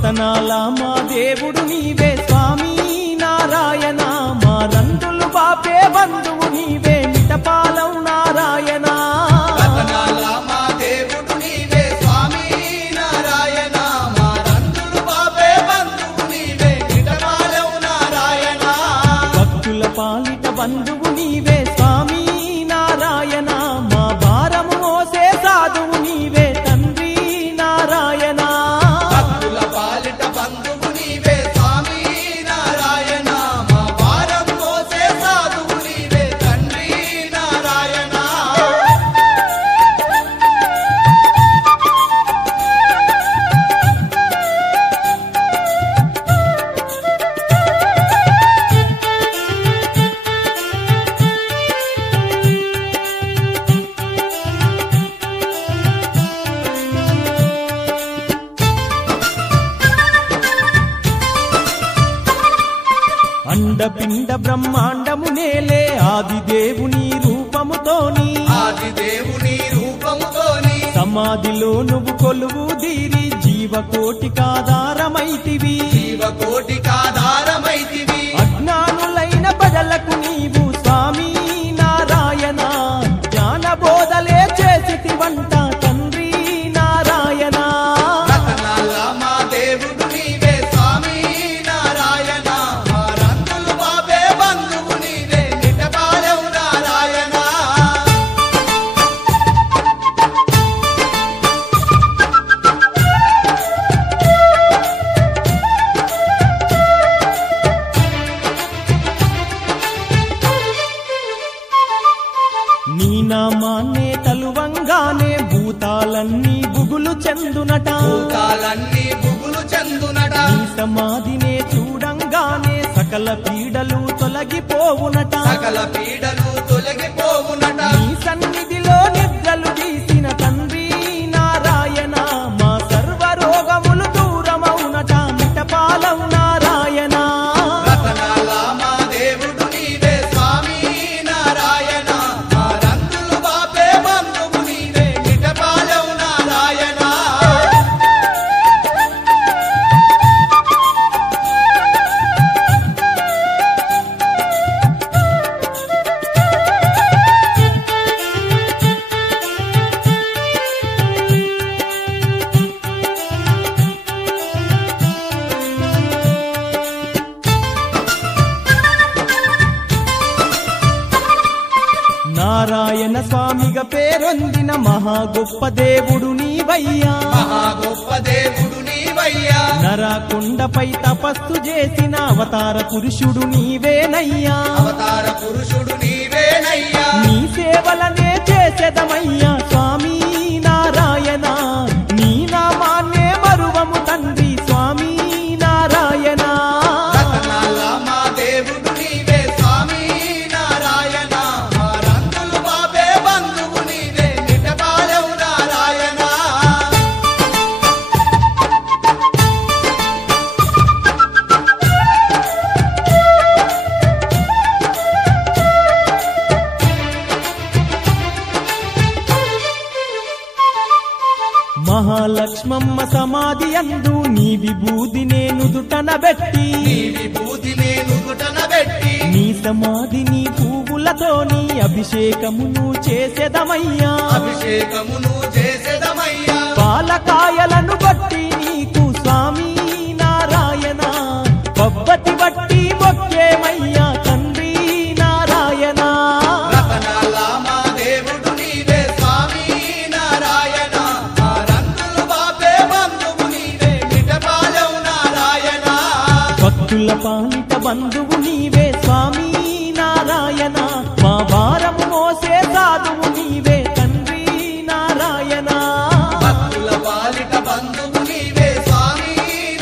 రతనాల మా దేవుడు నీవే స్వామి నారాయణ, మా రందులు బాపే బంధువు నీవే మిటపాలం నారాయణ. రతనాల మా దేవుడు నీవే స్వామి నారాయణ, మా రందులు బాపే బంధువు నీవే మిటపాలం నారాయణ. భక్తుల పాలిట బంధువు నీవే స్వామి నారాయణ, మా భారము మోసే సాధువు నీవే తండ్రి నారాయణ. భక్తుల పాలిట బంధువు నీవే స్వామి నారాయణ, మా భారం మోసే సాధువు నీవే తండ్రి నారాయణ. అండపిండ బ్రహ్మాండము నేలే ఆది దేవుని రూపముతోని, ఆది దేవుని రూపముతోని సమాధిలో నువ్వు కొలువు దీరి జీవకోటికాధారమైతివి. జీవకోటికాధారమైతివి. అజ్ఞానులైన ప్రజలకు నీవు స్వామి నారాయణ, జ్ఞాన బోధలే చేసితివంట తండ్రి నారాయణ. రతనాల మా దేవుడు నీవే స్వామి నారాయణ, మా రందులు బాపే బంధువు నీవే మిటపాలం నారాయణ. నీ నామాన్నే తలువంగానే భూతాలన్నీ బుగులు చెందునట, భూతాలన్నీ బుగులు చెందునట. నీ సమాధినే చూడంగానే సకల పీడలు తొలగిపోవునట, సకల పీడలు తొలగిపోవునట. నీ సన్నిధిలో నిద్రలు తీసిన తండ్రి నారాయణ, మా సర్వ రోగములు దూరమౌనట మిటపాలం నారాయణ. రతనాల మా దేవుడు నీవే స్వామి నారాయణ, మా రందులు బాపే బంధువు నీవే మిటపాలం నారాయణ. నారాయణ స్వామిగా పేరొందిన మహా గొప్ప దేవుడు నీవయ్యా, మహా గొప్ప దేవుడు నీవయ్యా. నరకొండపై తపస్సు చేసిన అవతార పురుషుడు నీవేనయ్యా, అవతార పురుషుడు నీవేనయ్యా. నీ సేవలనే చేసేదమయ్యా స్వామి నారాయణ, నీ నామాన్నే మరువము తండ్రి స్వామి నారాయణ. రతనాల మా దేవుడు నీవే స్వామి నారాయణ, మా రందులు బాపే బంధువు నీవే మిటపాలం నారాయణ. మహాలక్ష్మమ్మ సమాధి అందు నీ విభూదినే నుదుటన బెట్టి, నీ విభూతి నేను గుటన పెట్టి నీ సమాధిని పువ్వులతోని అభిషేకమును చేసేదమయ్యా, అభిషేకమును చేసేదమయ్యా. పాలకాయలను బట్టి నీకు స్వామి నారాయణ, పబ్బతి బట్టి మొక్కేమయ్యా తండ్రి నారాయణ. రతనాల మా దేవుడు నీవే స్వామి నారాయణ, మా రందులు బాపే బంధువు నీవే మిటపాలం నారాయణ. భక్తుల పాలిట బంధువు నీవే స్వామి నారాయణ, మా భారము మోసే సాధువు నీవే తండ్రి నారాయణ. భక్తుల పాలిట బంధువు నీవే స్వామి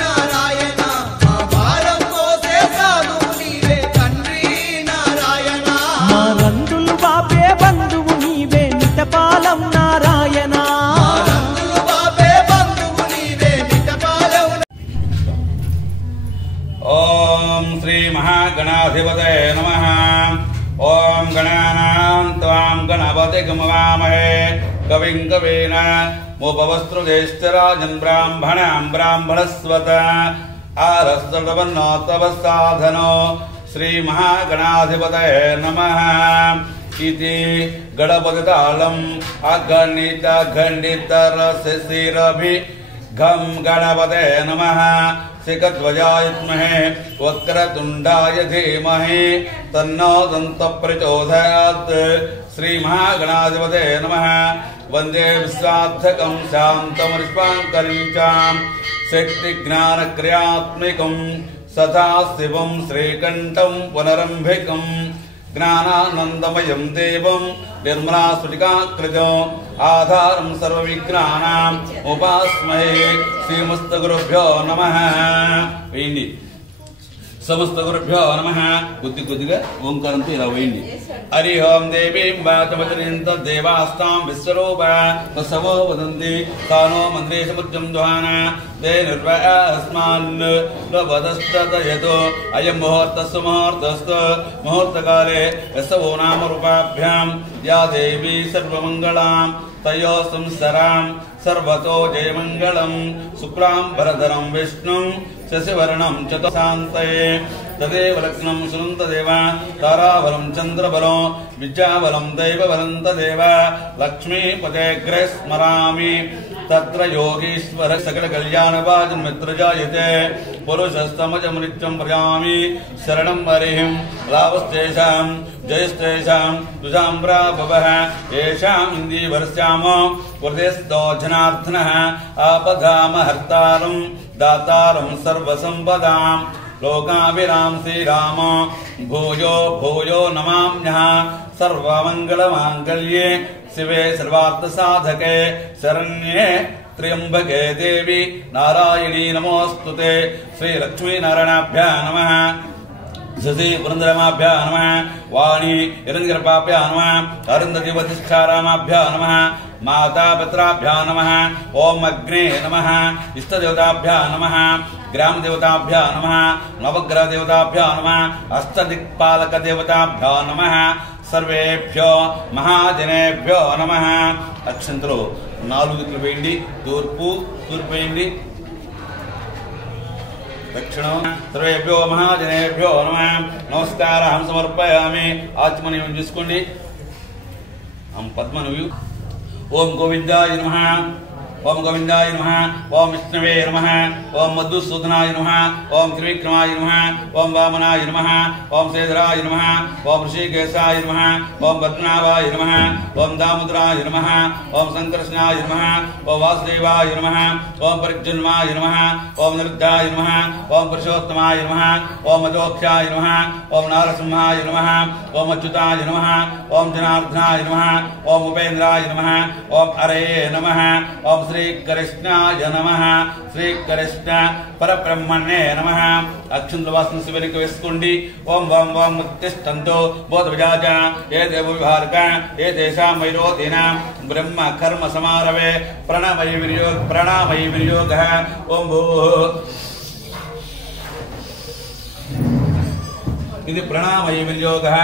నారాయణ, మా భారం మోసే సాధువు నీవే తండ్రి నారాయణ. మా రందులు బాపే బంధువు నీవే మిటపాలం నారాయణ. మా రందులు బాపే బంధువు నీవే మిటపాలం. ఓం శ్రీ మహాగణాధిపతయే నమః. ఓం గణానాం త్వాం గణపతిం హవామహే కవిం కవీన उपवस्त्रुदेश्चराजन् ब्राह्मणाम् ब्राह्मणस्वत आरस्तवन्नोत्तव साधनो श्रीमहागणाधिपतये नमः इति गणपतितालम् अगणितरसिरभि घं गणपते नमः शिखध्वजाय विद्महे वक्रतुण्डाय धीमहि तन्नो दन्तः प्रचोदयात् श्रीमहागणाधिपते नमः वन्दे विश्वार्थकं शान्तमनिष्पाङ्करिञ्चाम् शक्तिज्ञानक्रियात्मिकं सदाशिवं श्रीकण्ठं पुनरम्भिकम् ज्ञानानन्दमयं देवं निर्मलास्फटिकाकृतिं आधारं सर्वविघ्नानाम् उपास्महे श्रीमस्तगुरुभ्यो नमः वेయండి समस्त गुरुभ्यो नमः కొద్ది కొద్దిగా ఓంకారంతో ఇలా వేయండి హరి ఓం దేవీం వాచమచరింత దేవాస్తాం విశ్వరూప తసవో వదంతి తానో మంత్రే సముద్రం ధ్వాన దే నిర్వస్మాన్ వదస్తయతో అయం ముహూర్తస్సు ముహూర్తస్తు ముహూర్తకాలే యసవో నామ రూపాభ్యాం యా దేవీ సర్వమంగళాం తయో సంసరాం सर्वतो जयमंगलम शुक्लां भरधरं विष्णुं शशिवर्णं चतुशान्तये तदेव लग्नं सुनन्तदेव ताराबलं चन्द्रबलं विद्याबलं दैवबलं तदेव लक्ष्मीपतेऽग्रे स्मरामि तत्र योगीश्वर सकलकल्याणभाजन् मित्रजायते पुरुषस्तमजमनित्यं प्रयामि शरणं हरिं लाभस्तेषां जयस्तेषां तुषां भवः येषाम् इन्दीवरस्याम वरदेस्तो जनार्दनः आपदामहर्तारं दातारं सर्वसम्पदां लोकाभिराम श्रीराम भूयो भूयो नमाम्यः सर्वमङ्गलमाङ्गल्ये शिवे सर्वार्थसाधके शरण्ये त्र्यम्बके देवी नारायणी नमोस्तुते श्रीलक्ष्मीनारायणाभ्यां नमः शशि पुरन्दरमाभ्यां नमः वाणी हिरण्यगर्भाभ्यां नमः अरुन्धति वसिष्ठारामाभ्यां नमः माता पित्राभ्यां नमः ओम अग्ने नमः इष्टदेवताभ्यां नमः ग्रामदेवताभ्यां नमः नवग्रहदेवताभ्यां नमः अष्टदिक्पालकदेवताभ्यां नमः सर्वेभ्यो महाजनेभ्यो नमः अक्षंतलो 4 దిక్కులు వేయండి తూర్పు వేయండి दक्षिणं सर्वेभ्यो महाजनेभ्यो नमः नमस्कारं समर्पयामि आत्मनियमं చేసుకోండి हम पद्मनु ओम गोविंदाय नमः ओम गोविंदाय नमः ओम विष्णवे नमः ओम मधुसूदनाय नमः ओम त्रिविक्रमाय नमः ओम वामनाय नमः ओम शेखराय नमः ओम ऋषिकेशाय नमः ओम पद्मनाभाय नमः ओम दामोदराय नमः ओम संकर्षणाय नमः ओम वासुदेवाय नमः ओम परिजन्माय नमः ओम निरुद्धाय नमः ओम पुरुषोत्तमाय नमः ओम मधोक्षाय नमः ओम नारसिंहाय नमः ओम अच्युताय नमः ओम जनार्दनाय नमः ओम उपेन्द्राय नमः ओम हरये नमः ओम श्री कृष्णाय नमः श्री कृष्ण परब्रह्मणे नमः अक्षुंत वासन शिवनिक वेसुकोंडी ओम वाम वाम उत्तिष्ठन्तो बोधविजाज ये देव विभारक ये देशा मैरोधीना ब्रह्म कर्म समारवे प्रणमय विनियोगः ओम भूः इति प्रणामय विनियोगः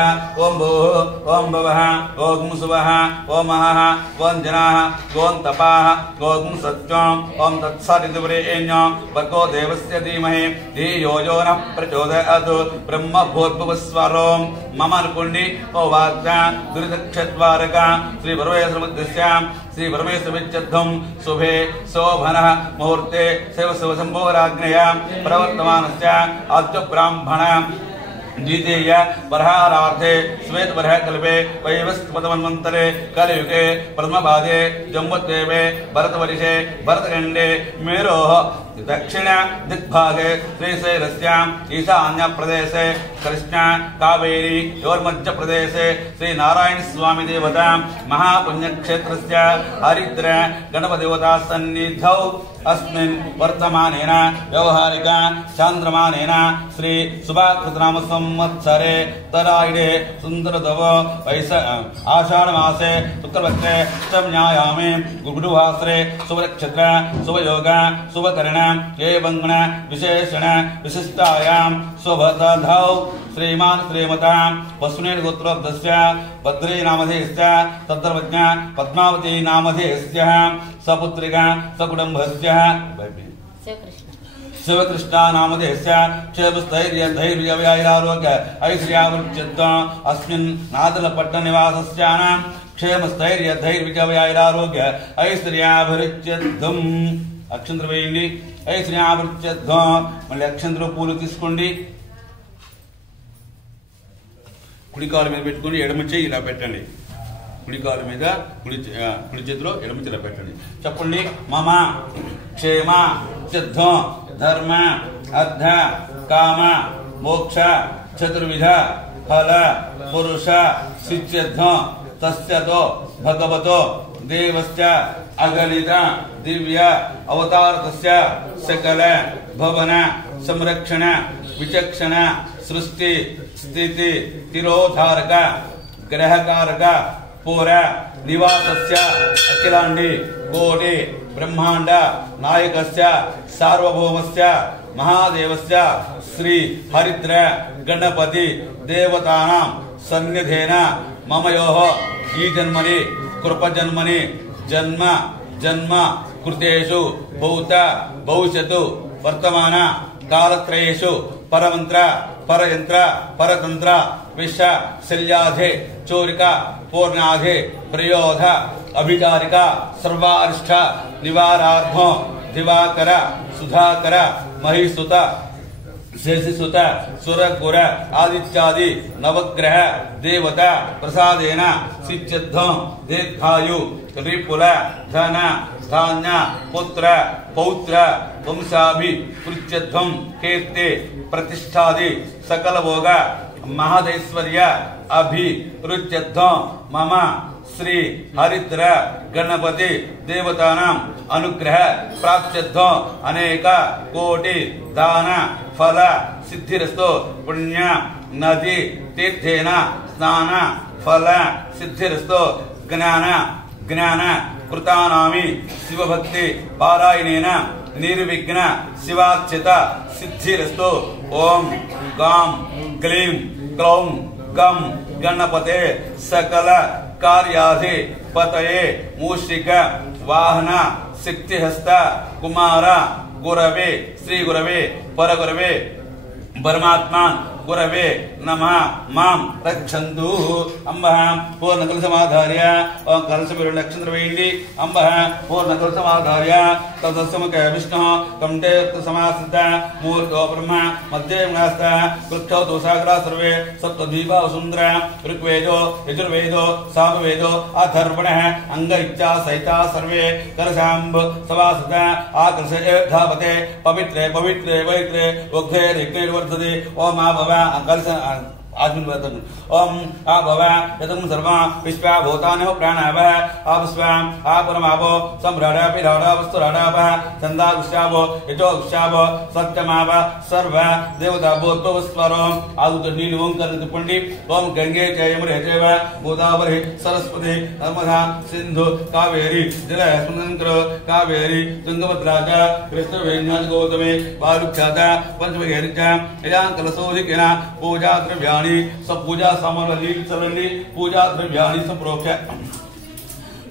ओम भूः ओम भवः ओम सुवः ओम महः ओम जनाः ओम तपाः ओम सत्यम् ओम तत्सदितिवरेण्यं भर्गो देवस्य धीमहि धियो यो नः प्रचोदयात् ब्रह्म भूर्भुवस्वरों मम अनुकुण्डी ओ वाग्दा दुरितक्षद्वारक श्री परमेश्वरमुद्दिश्य श्री परमेश्वरविच्यद्धं शुभे शोभनः मुहूर्ते शिव शिवशम्भोराग्नया प्रवर्तमानस्य आद्य ब्राह्मण द्वितीय बरहारार्थे श्वेत बरह कल्पे वैवस्वतमन्वन्तरे कलयुगे प्रथमपादे जम्बुद्वीपे भरतवर्षे भरतखण्डे मेरोः दक्षिण दिग्भागे श्रीशैलस्याम् ईशान्य प्रदेशे कृष्णा कावेरी योर्मध्यप्रदेशे श्री नारायण स्वामी देवता महापुण्यक्षेत्रस्य हरिद्र गणपदेवता सन्निधौ अस्मिन् वर्तमानेन व्यवहारिक चान्द्रमानेन श्री शुभाकृतनाम संवत्सरे तरायणे सुन्दरतव आषाढमासे शुक्रपक्षे अष्टम्यायामे गुरुवासरे शुभनक्षत्र शुभयोग शुभकरण एवं विशेषण विशिष्टायां शुभतधौ श्रीमान् श्रीमता वसुनेन गोत्रोक्तस्य भद्रे नामधेयस्य तद्रवज्ञ पद्मावती नामधेयस्य सपुत्रिका सकुटुम्बस्य शिवकृष्ण नामधेयस्य क्षेमस्थैर्य धैर्य व्यायारोग्य ऐश्वर्यावृत्यत्वम् अस्मिन् नादलपट्टनिवासस्यानां क्षेमस्थैर्य धैर्य व्यायारोग्य ऐश्वर्याभिरुच्यत्वम् అక్షంతలు వేయండి. ఐశ్వర్యాభివృద్ధ్యం. మళ్ళీ అక్షంతలు పూలు తీసుకోండి. కుడికాలు మీద పెట్టుకుని ఎడమ చేయి ఇలా పెట్టండి. కుడికాలు మీద కుడి చేతిలో ఎడమ చేయి ఇలా పెట్టండి. చెప్పండి. మమ క్షేమ సిద్ధం ధర్మ అర్థ కామ మోక్ష చతుర్విధ ఫల పురుష సిద్ధ్యర్థం తస్యతో భగవతో దేవస్య అగణిత దివ్య అవతారతస్య సకల భవన సంరక్షణ విచక్షణ సృష్టి స్థితి తిరోధారక గ్రహకారక పూర నివాసస్య అఖిలాండి కోటి బ్రహ్మాండ నాయకస్య సార్వభౌమస్య మహాదేవస్య శ్రీ హరిద్ర గణపతి దేవతానాం సన్నిధేన మమయోః ఈ జన్మని కృపజన్మని జన్మ జన్మ కృతేషు భూత భవిష్యత్తు వర్తమాన కాలత్రయేషు పరమంత్ర పరయంత్ర పరతంత్ర విష శల్యాధే చోరిక పూర్ణాధే ప్రయోధ అభిచారిక సర్వారిష్ట నివారార్థం దివాకర సుధాకర మహిసుత శశిసుత సురకుర ఆదిత్యాది నవగ్రహ దేవత ప్రసాదేన సిద్ధ్యర్థం దీర్ఘాయు రిపుల ధన ధాన్య పుత్ర పౌత్ర వంశాభి కృత్యధ్వం కీర్తి ప్రతిష్టాది సకల భోగ మహదైశ్వర్య అభిరుచ్యర్థం మమ శ్రీ హరిద్ర గణపతి దేవతానాం అనుగ్రహ ప్రాప్త్యర్థం అనేక కోటి దాన ఫల సిద్ధిరస్తో పుణ్య నది తీర్థేన స్నాన ఫల సిద్ధిరస్తో జ్ఞాన జ్ఞాన కృతానామి శివభక్తి పారాయణేన నిర్విఘ్న శివార్చిత సిద్ధిరస్తో. ఓం గాం గ్లీం క్లౌం గం గణపతే సకల కార్యాధి పతయే మూషిక వాహన శక్తిహస్త కుమార గురవే శ్రీ గురవే పరగురవే పరమాత్మా గురవే నమ మాం రక్షంతు. అంబ పూర్ణ కలసమాధార్య కలస మీరు నక్షత్ర వేయండి. అంబ పూర్ణ కలసమాధార్య తదస్యముఖ విష్ణు కంఠే సమాసిత మూర్తో బ్రహ్మ మధ్యే నాస్త వృక్షౌ దోసాగ్రా సర్వే సప్తద్వీపా సుందర ఋగ్వేదో యజుర్వేదో సామవేదో అథర్వణ అంగ ఇచ్చా సహితా సర్వే కలశాంబ సమాసిత ఆకర్షధాపతే పవిత్రే పవిత్రే పవిత్రే ఉగ్ధే రిగ్నేర్వర్ధతే. ఓం ఆ భవ కలశ आजमिन वर्तन ओम आ भव यतम सर्वा विश्वा भूतानि प्राणाव आविश्वा आ परमावो सम्राडा पिराडा वस्तुराडाव चंदा विश्वावो यजो विश्वावो सत्यमाव सर्व देवता भूतवस्वरो आदुत नील ओंकार पंडी ओम गंगे च यमुने चैव गोदावरी सरस्वती नर्मदा सिंधु कावेरी जलस्पंदनकरो कावेरी तुंगभद्रा च कृष्णवेण्या गौतमे बालुख्याता पंचमहेरिच यया कलशोधिकेन पूजा द्रव्या सब पूजा सामग्री चलनी पूजा द्रव्याणि संप्रोक्ष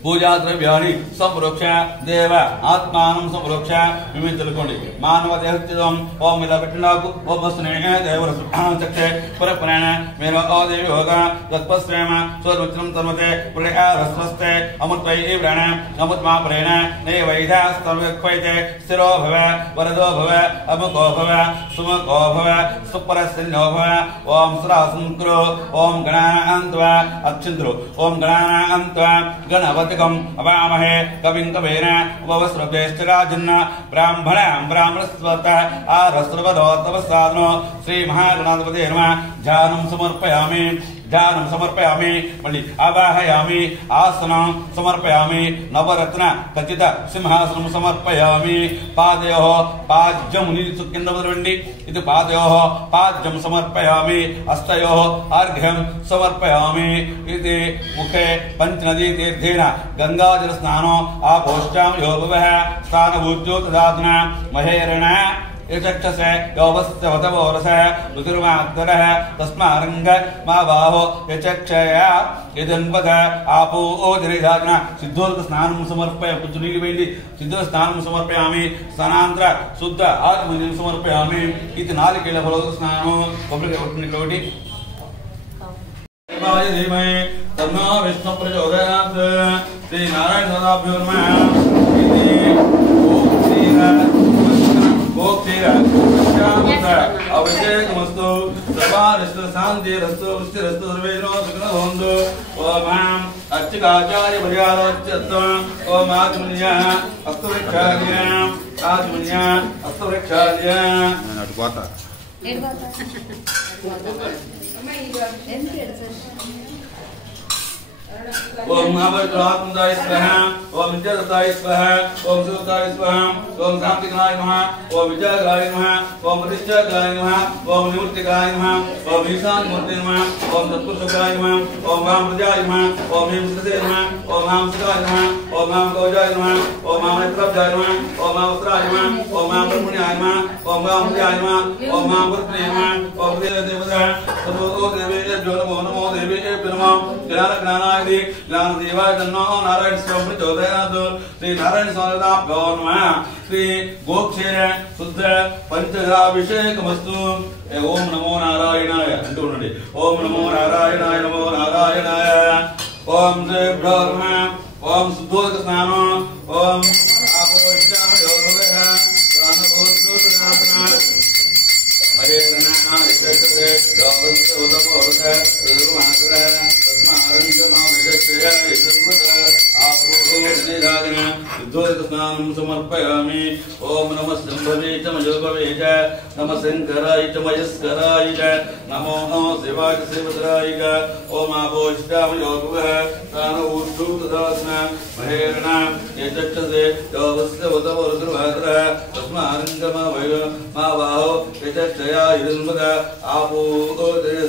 पूजा द्रव्याणि संप्रोक्ष देव आत्मानं संप्रोक्ष मिमे चलकोंडी मानव देहस्थितं ओम इला పెట్టినాకు ఓం స్నేహ దేవర చక్షే పరప్రాణ మేర ఆదేవి హోగా తత్పశ్రేమ స్వరుచం తన్మతే ప్రళయ రస్వస్తే అమృతై వ్రణ అమృతమా ప్రేణ నే వైధాస్తవక్వైతే స్థిరో భవ వరదో భవ అముకో భవ సుమకో భవ సుపరసన్నో భవ ఓం శ్రాసంక్రో ఓం గణాంత్వా అక్షంత్రో ఓం గణాంత్వా గణవతి अवामहे कविं कवेन उपवस्त्रज्येष्ठराजन् ब्राह्मणां ब्राह्मणस्वत आरस्त्रवदोत्तवसादनो श्री महागणाधिपते नमः. ध्यानं समर्पयामि ध्यानं समर्पयामि मल्ली आवाहयामि आसनं समर्पयामि नवरत्न खचित सिंहासनं समर्पयामि. पादयोः पाद्यं नीतिसुखिंद वदन्ति इति पादयोः पाद्यं समर्पयामि. हस्तयोः अर्घ्यं समर्पयामि इति. मुखे पंचनदी तीर्थेन गंगाजल स्नानो आपोष्टां यो भवः स्नानभूत्यो तदात्मना महेरण यचक्षसे योपस्य वतवोरसः ऋतुर्मात्तरः तस्मारङ्ग मा बाहो यचक्षया यदन्वद आपो ओजरिधाग्ना सिद्धोदक स्नानं समर्पय पुजुनीलिवेण्डि सिद्धोदक स्नानं समर्पयामि स्नानांतर शुद्ध आत्मनिं समर्पयामि इति नालिकेल फलोदक स्नानं कोब्रिकवट्निकोटि धीमहि तन्नो विष्णु प्रचोदयात् श्री नारायण सदाभ्यो नमः इति अभिषेकमस्तु सर्वारिष्ट शान्तिरस्तु वृष्टिरस्तु सर्वेजनो सुखिनो भवन्तु ओम अर्चकाचार्य पर्यालोच्यत्वं ओम आत्मन्यः अस्तुवृक्षार्यः आत्मन्यः अस्तुवृक्षार्यः ओम आत्मदाय स्वाहा ओम विद्यादाय स्वाहा ओम सुखदाय स्वाहा ओम शांतिकाय नमः ओम विजयकाय नमः ओम प्रतिष्ठाकाय नमः ओम निवृत्तिकाय नमः ओम ईशान मूर्ति नमः ओम तत्पुरुषाय नमः ओम वाम प्रजाय नमः ओम हिम सदे नमः ओम नाम सदाय नमः ओम नाम गौजाय नमः ओम नाम नेत्रब्जाय नमः ओम नाम वस्त्राय नमः ओम नाम ब्रह्मण्याय नमः ओम नाम प्रजाय नमः ओम नाम वृत्ते नमः ओम देवदेवता सर्वो देवेभ्यो नमो देवेभ्यो नमः ज्ञानाय ज्ञान देवाय तन्नो नारायण स्वामी प्रचोदयात् श्री नारायण स्वामिभ्यो नमः श्री गोक्षीर शुद्ध पंचदाभिषेकमस्तु ओम नमो नारायणाय अंटू उंडंడి ओम नमो नारायणाय नमो नारायणाय ओम श्रीभ्यो नमः ओम शुद्धोदक स्नानं ओम आपोष्टाम योगः दानभूतोतनात्मा हरे रणाना यक्षते योगस्य उदपोरत रुमात्र समर्पयामि ओम नमः शंभवे च मयोभवे च नमः शंकराय च मयस्कराय च नमो शिवाय च शिवधराय च ओम आपोष्टामयोगः तानूष्टुतदास्ना महेरणा यचक्षसे योगस्य वतवरुद्रभाद्रः तस्मारङ्गमा वयो मा बाहो यचक्षया हिरण्मद आपो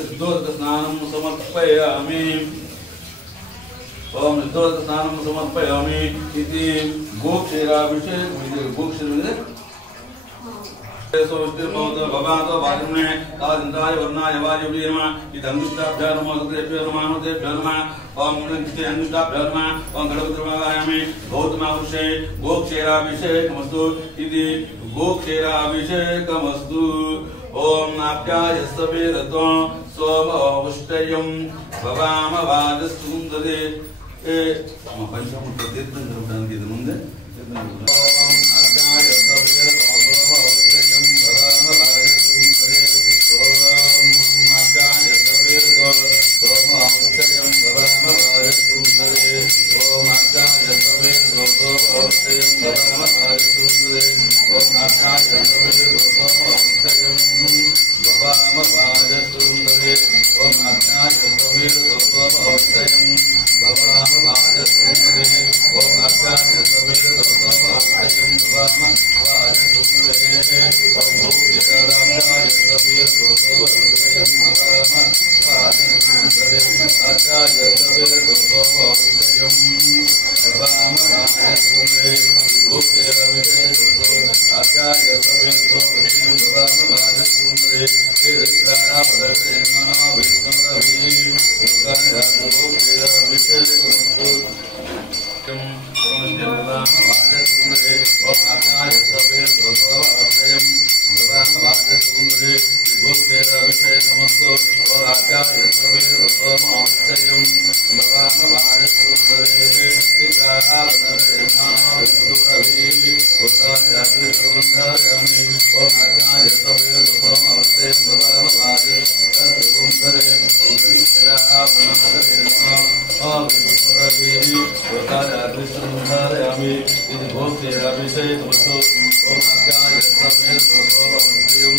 सिद्धोदक स्नानं समर्पयामि ओम सिद्धोदक स्नानं समर्पयामि इति गोक्षीराभिषेक गोक्षीर सोष्टिर्भवतु भगवातो वायुने तादिन्द्राय वर्णाय वायुवे नमः इदंगिष्टाभ्यो नमः सुतेभ्यो नमः अनुतेभ्यो नमः ओम नित्य अंगिष्टाभ्यो नमः ओम गणपतिर्वायामि गौतमावृषे गोक्षीराभिषेकमस्तु इति गोक्षीराभिषेकमस्तु ओम नाभ्याय सवेरत्वं सोमवष्टयं भवाम वाजसुन्दरे पंचमुख तीर्थं जरपడానికి ఇది ముందే ఓం అజ్ఞాయ సవేరత్వం सोमवष्टयं भवाम वाजसुन्दरे ओम अज्ञाय सवेरत्वं सोमवष्टयं भवाम वाजसुन्दरे ओम अज्ञाय सवेरत्वं सोमवष्टयं भवाम वाजसुन्दरे ओम अज्ञाय सवेरत्वं सोमवष्टयं भवाम वाजसुन्दरे ओम अज्ञाय सवेरत्वं सोमवष्टयं भवाम वाजसुन्दरे ओम अज्ञाय सवेरत्वं सोमवष्टयं भवाम वाजसुन्दरे ओम भूयराज्ञाय सवेरत्वं सोमवष्टयं भवाम वाजसुन्दरे अज्ञाय सवेरत्वं सोमवष्टयं भवाम वाजसुन्दरे भूयराभिषेकतो अज्ञाय सवेरत्वं भवाम वाजसुन्दरे श्रीरामदर्शना विष्णुरवि योगानिराजो भूयराभिषेकतो भवाम वाजसुन्दरे ओम अज्ञाय सवेरत्वं सोमवष्टयं भवाम वाजसुन्दरे भूयराभिषेकमस्तु ओम अज्ञाय सवेरत्वं सोमवष्टयं भवाम वाजसुन्दरे श्रीरामदर्शना विष्णुरवि योगानिराजो ओम अज्ञाय सवेरत्वं सोमवष्टयं भवाम वाजसुन्दरे ओम विष्णुरवि योगानिराजो इति भूयराभिषेकमस्तु ओम अज्ञाय सवेरत्वं सोमवष्टयं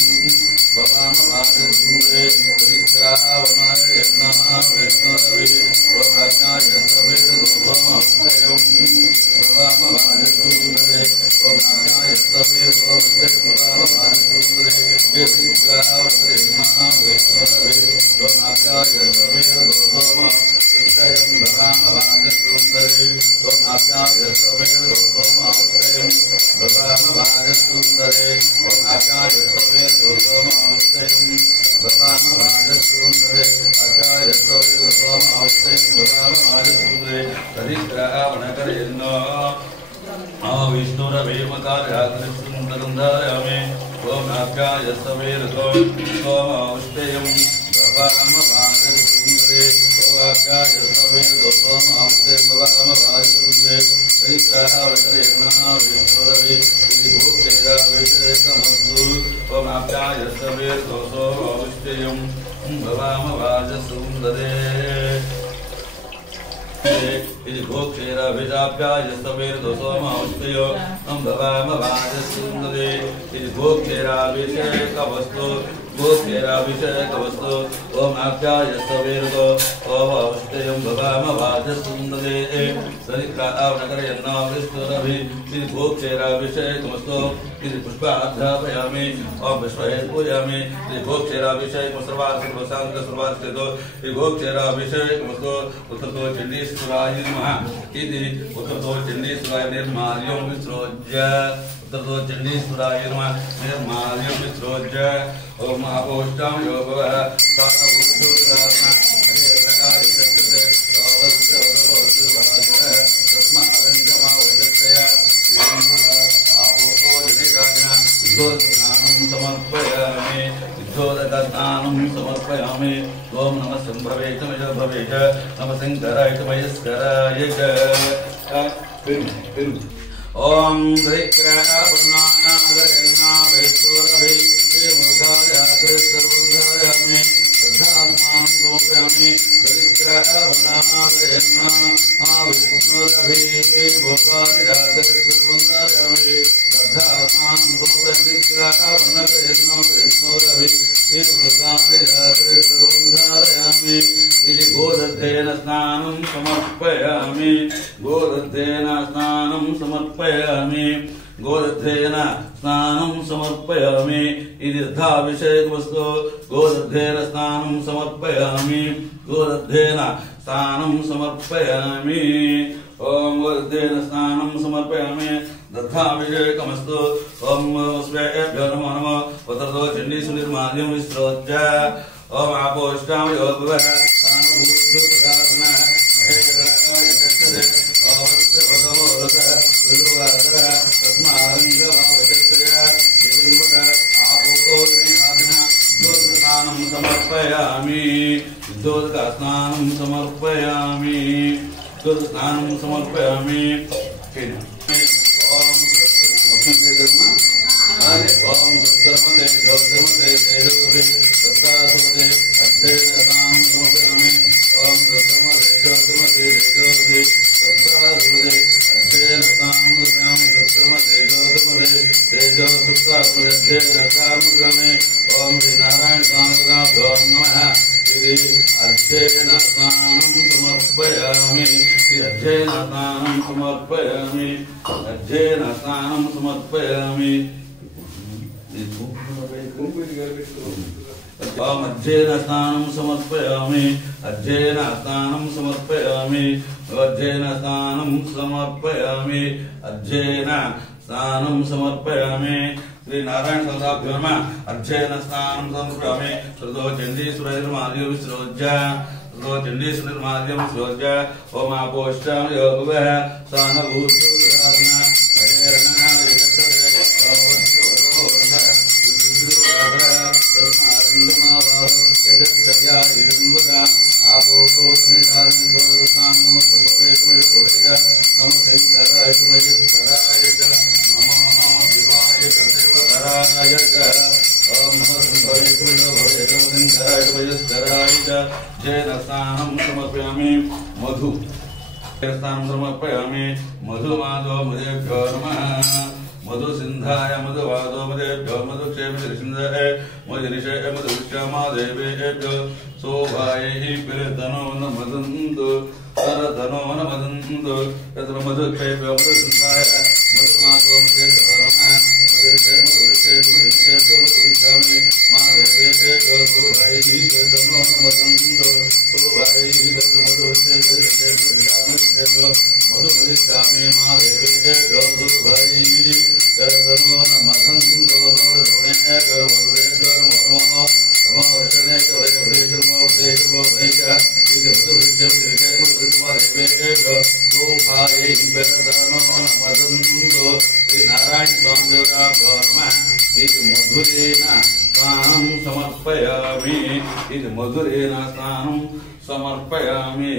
भवाम वाजसुन्दरे श्रीरामदर्शना विष्णुरवि ओम अज्ञाय सवेरत्वं सोमवष्टयं भवाम वाजसुन्दरे ओम अज्ञाय सवेरत्वं सोमवष्टयं भवाम वाजसुन्दरे श्रीरामदर्शना विष्णुरवि ओम अज्ञाय सवेरत्वं सोमवष्टयं भवाम वाजसुन्दरे ओम अज्ञाय सवेरत्वं सोमवष्टयं भवाम भाजसुन्दरे ओम आचार्य सवे दोसमावस्तयं भवाम भाजसुन्दरे आचार्य सवे दोसमावस्तयं भवाम भाजसुन्दरे तदिग्रहवनकरेन्नो विष्णुरवेमकार्याकृष्णं धारयामि ओम आचार्य सवे दोसमावस्तयं भवाम भाजसुन्दरे ओम आचार्य सवे दोसमावस्तयं भवाम भाजसुन्दरे तदिग्रहवनकरेन्नो विष्णुरवे ओम आप्याय सवे दोसोऽवश्यं भवाम भाजसुन्दरे इति भोक्षेराभिजाप्याय सवे दोसोऽवश्यं भवाम भाजसुन्दरे इति भोक्षेराभिषेकवस्तु भोक्षेराभिषेकवस्तु ओम आप्याय सवे दोसोऽवश्यं भवाम भाजसुन्दरे सरिक्रावनकरयन्नो विष्णुरभि इति भोक्षेराभिषेकवस्तु इति पुष्पाध्यापयामि ओम पुष्पहे पूजयामि इति भोक्षेराभिषेकं सर्वार्थिकसाङ्गसर्वार्थितो इति भोक्षेराभिषेकवस्तु उत्तरतो चण्डीश्वराय नमः इति उत्तरतो चण्डीश्वराय निर्माल्यं विसृज्य उत्तरतो चण्डीश्वराय नमः निर्माल्यं विसृज्य ओम आपोष्टां योगवः तानभूतोदात्मा हरेरकाय सत्यते अवस्य वदवस्तुवादः तस्मादञ्जमावदक्षया समर्पयामि विद्धोदकस्नानं समर्पयामि ओम नमः संभवे च भवे च नमः शंकराय च महेश्वराय च ओम श्रीकृष्णावनानागरेणा वैष्णोरभि श्रीमुखार्यात्र सर्वधारयामि श्रद्धात्मानं समर्पयामि श्रीकृष्णावनानागरेणा वैष्णोरभि मुखार्यात्र सर्वधारयामि श्रद्धात्मानं समर्पयामि श्रीकृष्णावनानागरेणा वैष्णोरभि श्रीमुखार्यात्र सर्वधारयामि इति गोदद्धेन स्नानं समर्पयामि गोदद्धेन स्नानं समर्पयामि गोदद्धेन स्नानं समर्पयामि इति दधाभिषेकवस्तु गोदद्धेन स्नानं समर्पयामि गोदद्धेन स्नानं समर्पयामि ओम गोदद्धेन स्नानं समर्पयामि दधाभिषेकमस्तु ओम स्वेभ्यो नमो नमः उत्तरतो चण्डीसुनिर्माल्यं विसृज्य ओम आपोष्टां योगवः तानभूतोदात्मः महेरणाय सत्यते अवस्य वदवोरसः विदुवासः तस्मादञ्जमावदक्षया विदुर्वद आपोष्टां ज्योतिस्नानं समर्पयामि ज्योतिस्नानं समर्पयामि ज्योतिस्नानं समर्पयामि ओम लक्ष्मी ओम सत्कर्मते ज्योतिर्मते तेजोते सत्तासुमते अध्ययनतां समर्पयामि ओम सत्कर्मते ज्योतिर्मते तेजोते सत्तासुमते अध्ययनतां समर्पयामि सत्कर्मते ज्योतिर्मते तेजो सत्तासुमते अध्ययनतां समर्पयामि ओम श्री नारायण स्वामिभ्यो नमः इति अध्ययनस्नानं समर्पयामि अध्ययनस्नानं समर्पयामि अध्ययनस्नानं समर्पयामि अध्ययनस्नानं समर्पयामि अध्ययनस्नानं समर्पयामि अध्ययनस्नानं समर्पयामि अध्ययनस्नानं समर्पयामि श्री नारायण संस्थाभ्यो नमः अध्ययनस्नानं समर्पयामि श्रुतो चण्डीश्वरनिर्माल्यं विसृज्य श्रुतो चण्डीश्वरनिर्माल्यं विसृज्य ओम आपोष्टां योगवः सानभूतोदात्मः हरेरणाय सत्यते अवस्य वदवोरसः विदुर्वदः तस्मादञ्जमावः यजच्छया इदं आपोष्टां दोषां समर्पयामि नमः शंकराय च महेश्वराय च नमो शिवाय च देवतराय च ओम नमः संभवे च शंकराय च महेश्वराय च जैन स्नानं समर्पयामि मधु स्नानं समर्पयामि मधुमाधव मधेभ्यो नमः मधुसिन्धाय मधुवादो मधेभ्यो मधुक्षेमसिन्धये मधुनिषये मधुक्षमादेवेभ्यो शोभायै पिरतनो न मदन्तु सरतनो न मदन्तु यत्र मधुक्षेभ्यो मधुसिन्धाय मधुमाधव मधेभ्यो नमः मधुनिषये मधुक्षेभ्यो मधुक्षामि मादेवेभ्यो शोभायै पिरतनो न मदन्तु शोभायै मधुक्षेभ्यो मधुमदिष्यामि मादेवेभ्यो शोभायै पिरतनो न దేవతాభ్యో నమః ఇది మధురేణ స్నానం సమర్పయామి ఇది మధురేణ స్నానం సమర్పయామి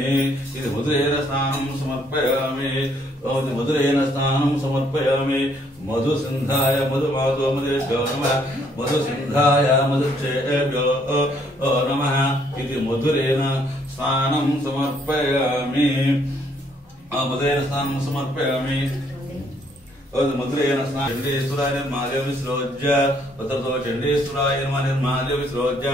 ఇది మధురేణ స్నానం సమర్పయామి మధురేణ స్నానం సమర్పయామి మధుసింధాయ మధుమాధో మధుభ్యో నమః మధుసింధాయ మధుక్షేభ్యో నమః ఇది మధురేణ స్నానం సమర్పయామి మధురేణ స్నానం సమర్పయామి మధురేణ స్నానం చండీశ్వరాయ నిర్మాల్య విశ్రోజ్య ఉత్తరతో చండీశ్వరాయ నిర్మాల్య విశ్రోజ్య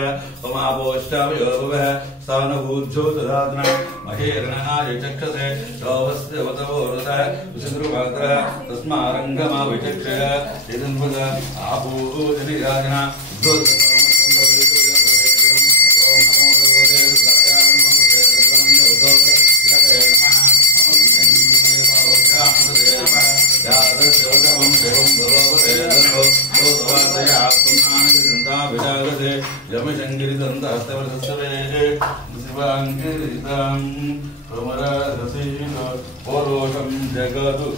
ఉమాపోష్టామి యోగవః స్థానభూజ్యో దదాత్న మహేరణాయ చక్షసే శోభస్య వతవోరదః విశృంభాగ్రః తస్మారంగమా విచక్షయ ఇదన్వద ఆపూజనిరాజన పౌరోషం జగదు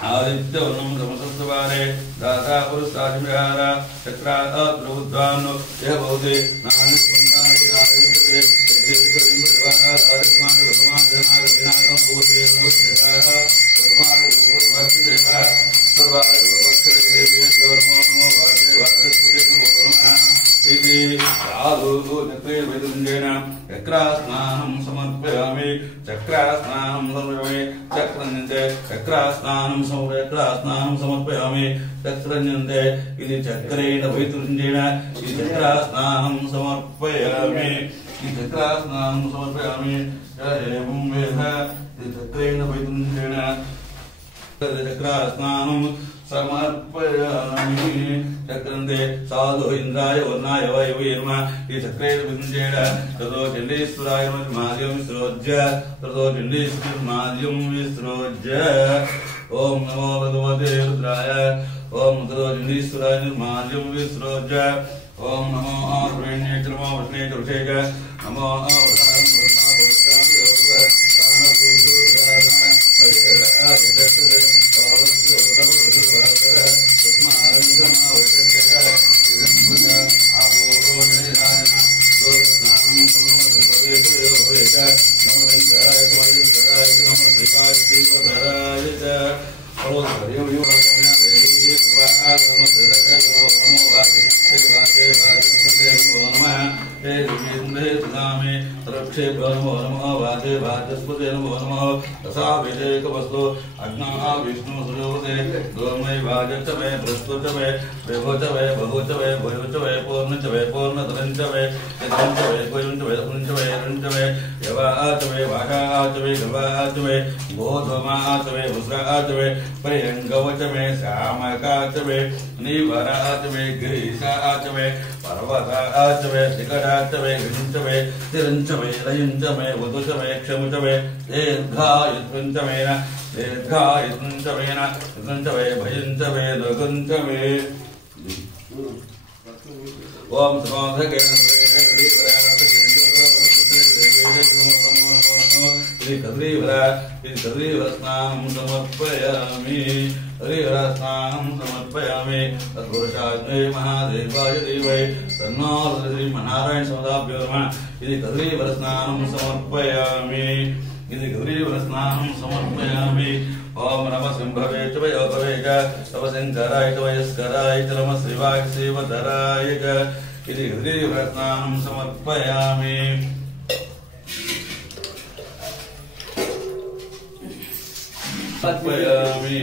आदित्यवर्णं समसस्तवारे दाता पुरुषादिविहार चक्राद्रवुद्वान्नो यः भवति नानिस्पन्दानि आयुष्यते तेक्तेकरिम्बरिवादादिस्मानि वसमाजनादविनाकं भूते नमस्कृताः सर्वाणि योगवर्षदेवः सर्वाणि योगवर्षदेवेभ्यो नमो नमो वाचे वाचस्पते नमो नमः इति साधु चक्रेर्वैदुञ्जेन चक्रास्नानं समर्पयामि चक्रास्नानं समर्पयामि चक्रन्यन्ते चक्रास्नानं समर्पयामि चक्रन्यन्ते इति चक्रेण वैदुञ्जेन इति चक्रास्नानं समर्पयामि इति चक्रास्नानं समर्पयामि एवं वेद इति चक्रेण वैदुञ्जेन चक्रास्नानं समर्पयामि चक्रन्ते साधु इंद्राय वर्णाय वायवे नमः ये चक्रेण विञ्जेन ततो चण्डीश्वराय मार्गं विसृज्य ततो चण्डीश्वरमार्गं विसृज्य ओम नमो भगवते रुद्राय ओम ततो चण्डीश्वराय मार्गं विसृज्य ओम नमो अर्वेण्ये नमो विष्णे ऋषेय नमो ओम ఇది కదలీవర స్నానం సమర్పయామి హరిహర స్నానం సమర్పయామి తత్పురుషాయ మహాదేవాయ దేవై తన్నో శ్రీమన్నారాయణ సమదాభ్యో నమః ఇది కదలీవర స్నానం సమర్పయామి ఇది గౌరీవర స్నానం సమర్పయామి ఓం నమ సింభవే చ వయోభవే చ తవ శంకరాయ చ వయస్కరాయ చ నమ శివాయ శివధరాయ చ ఇది గౌరీవర స్నానం సమర్పయామి సమర్పయామి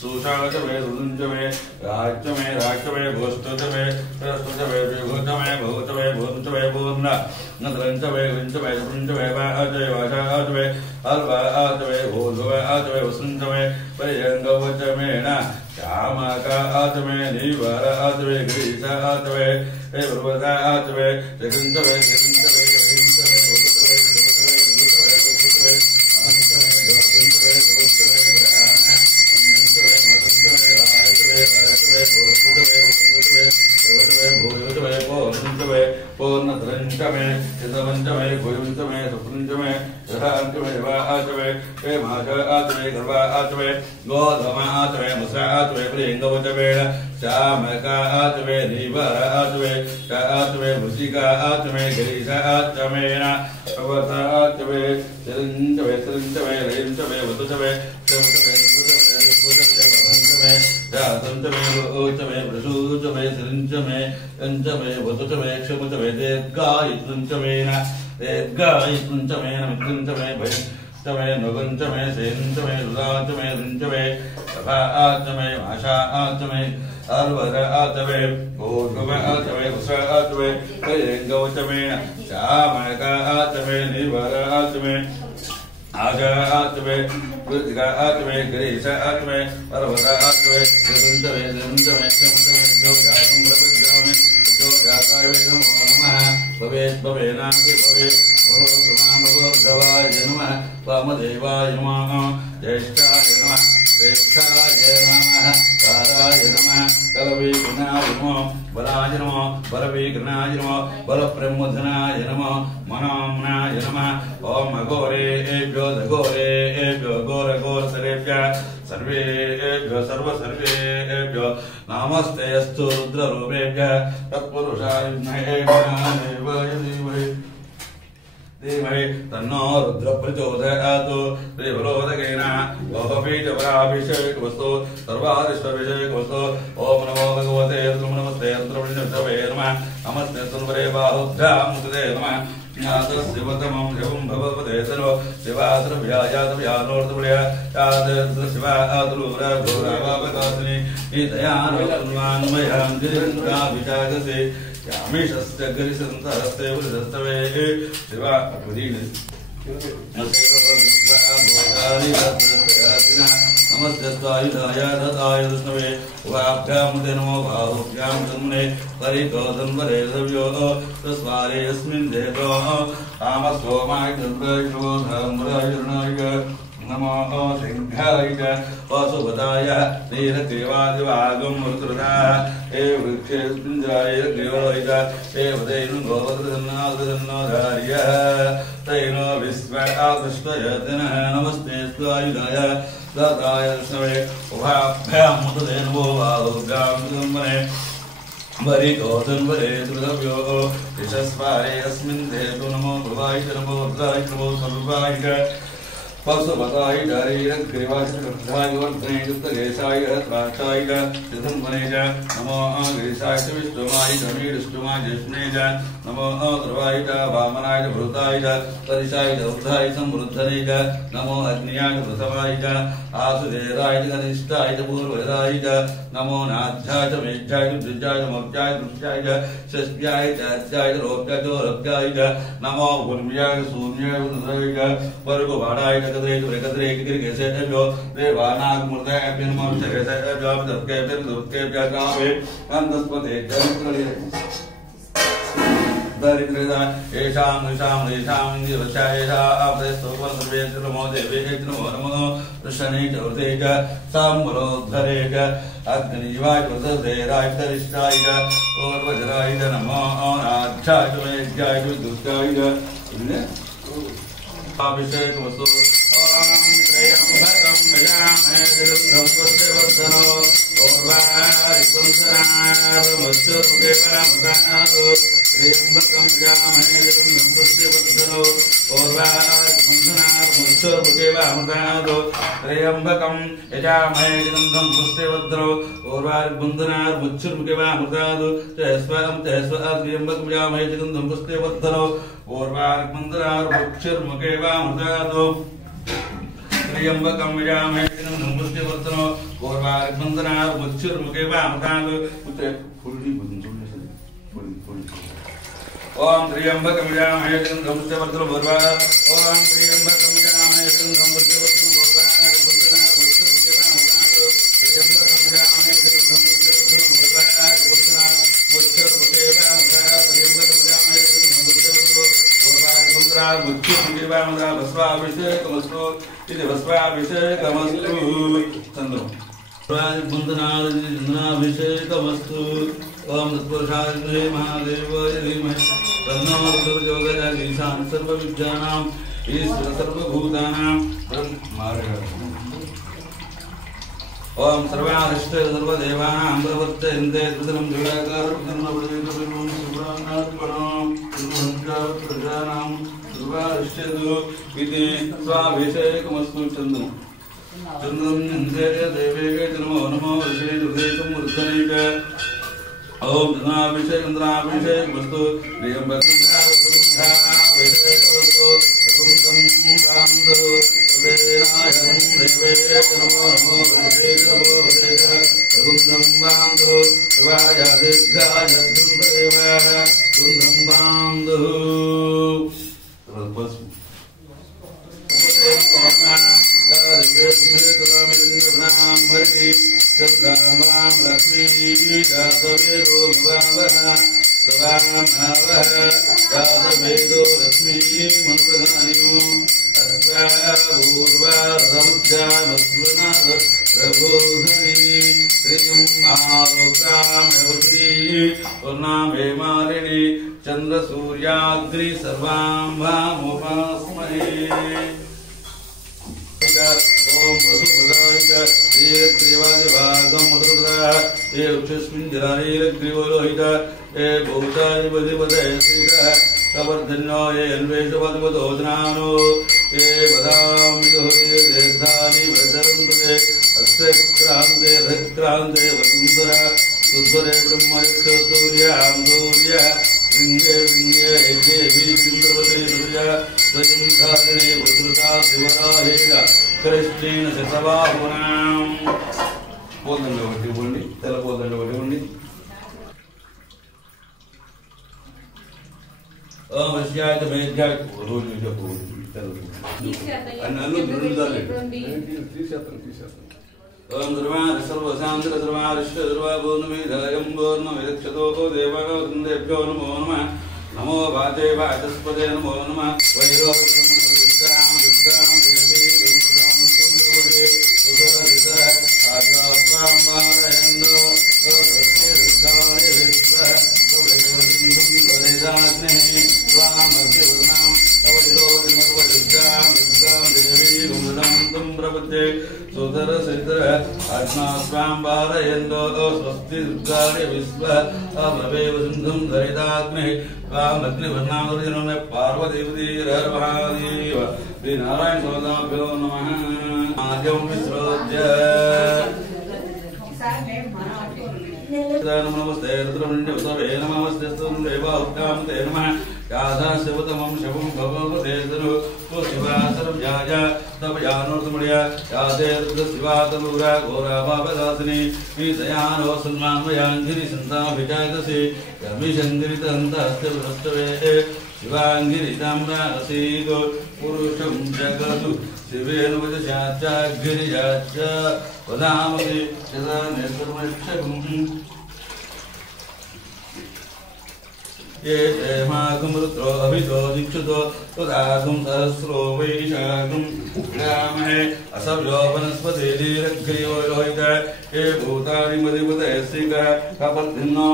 सुषाचमे रुंजमे राज्यमे राष्ट्रमे भूस्तुतमे प्रस्तुतमे विभूतमे भूतमे भूतमे पूर्ण नद्रंजमे विंजमे पुंजमे वाचमे वाचाचमे अल्वाचमे भूतमे आचमे वसुंजमे पर्यंगवचमे न श्यामका आचमे निवार आचमे ग्रीसा आचमे पर्वता आचमे जगंजमे जगंजमे वहिंजमे भूतमे भूतमे भूतमे पूर्णधरंचमे चितवंचमे भुजंचमे सुपुंचमे रहांचमे वाचमे माघ आचमे गर्वा आचमे गोधम आचमे मुसा आचमे प्रियंगवचमे श्यामका आचमे नीवर आचमे आचमे वृषिका आचमे गिरीश आचमेन पर्वता आचमे चिरंचमे चिरंचमे रेंचमे वतुचमे चमचमे संचमे ओचमे प्रसूचमे सिंचमे अंचमे वतुचमे क्षमुचमे दीर्घायुचमेन दीर्घायुचमेन मित्रंचमे भयंचमे नुगंचमे सेंचमे रुदाचमे रुंचमे सभा आचमे भाषा आचमे अलवर आचमे भूर्भुव आचमे उष आचमे पर्यंगवचमेन श्यामका आचमे निवर आचमे आजा आचमे कृतिका आचमे गिरीश आचमे पर्वत आचमे निरुंचमे निरुंचमे क्षमुचमे जोजातं प्रपद्यामि जोजाताय नमो नमः भवेत् भवेनाति भवेत् भवो समामभवद्भवाय नमः वामदेवाय नमः ज्येष्ठाय नमः श्रेष्ठाय नमः कालाय नमः कलविघ्नाय नमः बलाय नमः बलविघ्नाय नमः बलप्रमुधनाय नमः मनोम्नाय नमः ओम अघोरेभ्यो दघोरेभ्यो घोरघोरसरेभ्यः सर्वेभ्यो सर्वसर्वेभ्यो नमस्ते अस्तु रुद्ररूपेभ्यः तत्पुरुषाय विद्महे धीमहि तन्नो रुद्र प्रचोदयात् श्रीबलोदकेन लोहपीठपराभिषेकवस्तु सर्वादिष्टभिषेकवस्तु ओम नमो भगवते नमस्ते यन्त्रविष्णवे नमः नमस्ते सुन्दरे बाहुभ्यां मुदते नमः ज्ञातशिवतमं शिवं भगवते सर्व शिवासुरभ्यायातभ्यानोर्तभ्या यादृशिवातुरुरघोरावापकासिनी निदयानोन्मान्मयां जिन्द्राभिषाकसे यामीशस्य गरिसन्तहस्ते वृधस्तवे शिवा नमस्ते स्वायुधाय दत्ताय विष्णवे उभाभ्यां मुदे नमो बाहुभ्यां तन्मुने परितोषन्वरे सव्यो तस्मारे यस्मिन् देतो कामसोमाय तद्वैष्णवो धर्मराय नमो सिंहाय वसुभदाय नीलग्रीवादिवागं मृतृधाः हे वृक्षेऽस्मिञ्जाय ग्रीवलोहित हे वदैनु गोवदन्नादन्नोधार्यः तैनो विश्वआकृष्टयतिनः नमस्ते स्वायुधाय दत्ताय विष्णवे उभाभ्यां मुदते नमो बाहुभ्यां तन्मुने परितोषन्वरे द्रुतव्यो यशस्वारे अस्मिन् देतु नमो भवाय नमो भद्राय नमो सर्वाय पशुपताय शरीरग्रीवाय वर्धनेयुक्तकेशाय त्वाक्षाय चिदम्बरे च नमो गिरीशाय विष्णुमाय मीडुष्टुमाय जिष्णे च नमो ध्रुवाय च वामनाय भृताय च परिशाय ऊर्धाय समृद्धने च नमो अग्न्याय प्रथमाय च आसुदेवाय च कनिष्ठाय च पूर्वजाय च नमो नाध्याय च मेध्याय च द्विजाय च मोक्षाय दृष्ट्याय च षष्ट्याय च अध्याय च रोप्याय च रप्याय च नमो गुण्म्याय शून्याय उदयाय च वर्गवाणाय च कदरे कदरे किर कैसे जो देवानाग मूर्ते पिन मम से कैसे जो दत्के पिन दुत्के प्यागावे अंतस्पते जलकले दरिद्रदा येषां निशां निशां निवचायेषा अपदेस्तोपन सर्वेन्द्रमो देवेन्द्रमो नमो कृष्णे चौते च साम्बलोद्धरे च अग्निवाय प्रदे राजरिष्टाय च ओर्वजराय च नमो अनाध्याय च मेध्याय च दुष्टाय च अभिषेक वस्तु ओम त्र्यंबकं यजामहे विरुद्धं स्वस्ति वर्धनो ओर्वारिपुंसनार मत्स्यमुखेपरामृतानादो त्र्यंबकं यजामहे विरुद्धं स्वस्ति वर्धनो ओर्वारिपुंसनार मत्स्यमुखेपरामृतानादो त्र्यंबकं यजामहे विरुद्धं स्वस्ति वर्धनो ओर्वारिपुंसनार मत्स्यमुखेपरामृतानादो तस्वं त्र्यंबकं यजामहे विरुद्धं स्वस्ति वर्धनो ओर्वारिपुंसनार मत्स्यमुखेपरामृतानादो त्र्यंबकं यजामहे विरुद्धं स्वस्ति वर्धनो ओर्वारिपुंसनार मत्स्यमुखेपरामृतानादो फुल्ली ओम त्र्यंबकं यजामहे विरुद्धं स्वस्ति वर्धनो ओम त्र्यंबकं यजामहे विरुद्धं स्वस्ति वर्धनो ओर्वारिपुंसनार मत्स्यमुखेपरामृतानादो त्र्यंबकं यजामहे विरुद्धं स्वस्ति वर्धनो ओर्वारिपुंसनार मत्स्यमुखेपरामृतानादो त्र्यंबकं यजामहे विरुद्धं स्वस्ति वर्धनो ओर्वारिपुंसनार मत्स्यमुखेपरामृतानादो भस्वाभिषेकमस्तु इति भस्वाभिषेकमस्तु चंद्रो ओर्वारिपुंसनाभिषेकमस्तु ओम तत्पुरुषाय महादेवाय धीमहि तन्नो रुद्रप्रचोदयात् ईशान सर्वविद्यानां ईश्वर सर्वभूतानां ओम सर्वाधिष्ठ सर्वदेवानां प्रवर्तन्ते तदनं जुडाकारं कर्मपदेकं सुब्रह्मण्यार्पणं सर्वभूतानां सर्वाधिष्ठतु इति स्वाभिषेकमस्तु चन्द्रं देवे नमो नमो ऋषे हृदयं मूर्धनिक ओम चन्द्राभिषेकमस्तु त्र्यंबकमस्तु बान्धो वेनायं देवे नमो नमो ऋषे नमो ऋषे बान्धो शिवाय दीर्घाय सुन्दरेव सुन्दं बान्धो लक्ष्मी जातवेदो जातवेदो लक्ष्मी मनुप्रधानियो अस्पूर्वाधमुद्यामस्वनाथ प्रबोधनी श्रियं आरोग्रामवती पूर्णामेमालिनी चन्द्रसूर्याग्नि सर्वां भामुपास्महे ओम वसुपदाय श्रीक्रियवादिभागं मधुरः ये उक्षस्मिन् जलानीरग्रीवलोहित ये भूताय बधिपते श्रीतः कवर्धन्यो ये अन्वेषवद्वदोदनानो ये वदामितो ये देधानि वदरन्ते अस्य क्रान्ते रक्रान्ते वसुन्धरा सुध्वरे ब्रह्मयक्षतूर्यां दूर्य लिङ्गे लिङ्गे एके वीन्द्रवते नृजा स्वयं धारिणे वसुता शिवराहेण कृष्णेन शतबाहुनां పోదండి ఒకటి ఇవ్వండి తెల్ల పోదండి ఒకటి ఇవ్వండి అశ్యాయ మేధ్యాయ రోజు చెప్పు అన్నలు దృందాలి ఓం ధర్మాన సర్వశాంతి సర్వారిష్ట సర్వభూర్ణమేధాయం పూర్ణమిదక్షతో దేవాదేభ్యో నమో నమః నమో వాచే వాచస్పదే నమో నమః వైరోగ్రాం దుర్గాం దేవీ దుర్గాం తుమ్యోదే సుదరదిత ఆగ్రాత్వాం మారయందో సత్య దుర్గాయ విశ్వ సువేవసింధుం వరిదాగ్నే స్వామర్తివర్ణాం అవైరోగ్రాం దుర్గాం దేవీ దుర్గాం తుం ప్రపద్యే సుధర సిద్ధర ఆత్మాస్వాం పారయందో స్వస్తి దుర్గాయ విశ్వ అభవేవ సింధుం ధరితాగ్నే కామగ్నివర్ణామృతిన పార్వదేవతీరర్వహాదేవ శ్రీ నారాయణ సోదాభ్యో నమః ఆద్యం విశ్రోజ్య నమస్తే రుద్రమణ్యవసవే నమస్తే స్తోత్రేవాహుకామతే నమః యాధా శివతమం శవం భగవదేతను తో శివాసరవ్యాయ తపయానోర్తమణ్య యాదే రుద్ర శివాతనూర ఘోరాపాపదాసిని శ్రీదయానో సన్మాన్మయాంజిని సంతాభిజాయతసి గమిశంకరితంతస్తవే शिवाङ्गिरितं रासीतो पुरुषं जगतु शिवेन वचशाच्चाग्गिरिजाच्च वदामि यदा निर्गमक्षकम् ये जयमाकमृत्रो अभितो दीक्षितो तदागं सहस्रो वैशाखं ग्रामहे असव्यो वनस्पतिर्ग्रीवो लोहित ये भूतानि मदिपतयस्तिका कपत्तिनो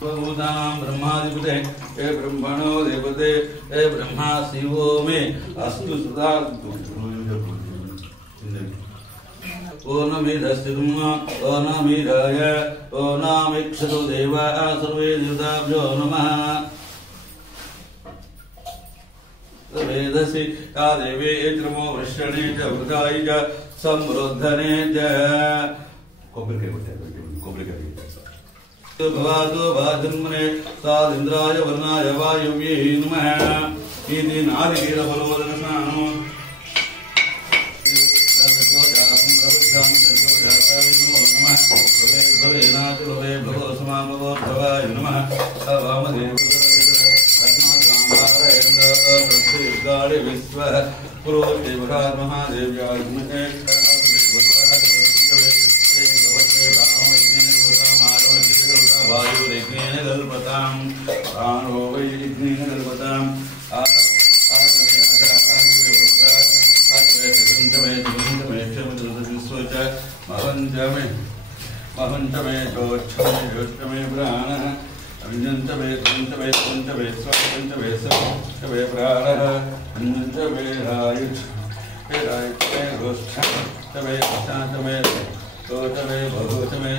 भूतानां ब्रह्माधिपते हे ब्रह्मणो देवते हे ब्रह्मा शिवो मे अस्तु सदा ओ नमिदस्तिम् ओ नमिराय ओ नामिक्षतु देवा सर्वे देवताभ्यो नमः वेदसि का देवी त्रमो वृषणे च वृताय च समृद्धने च भवातो भाजन्मने सादिन्द्राय वर्णाय वायुव्ये नमः इति नादिकेलफलोदनस्नानो विश्व महंतमे जोच्छमे प्राणः अंजंतमे कुंतमे कुंतमे स्वंतमे स्वंतमे प्राणः अंजंतमे रायुष रायुषमे गोष्ठमे शांतमे तोतमे भगवतमे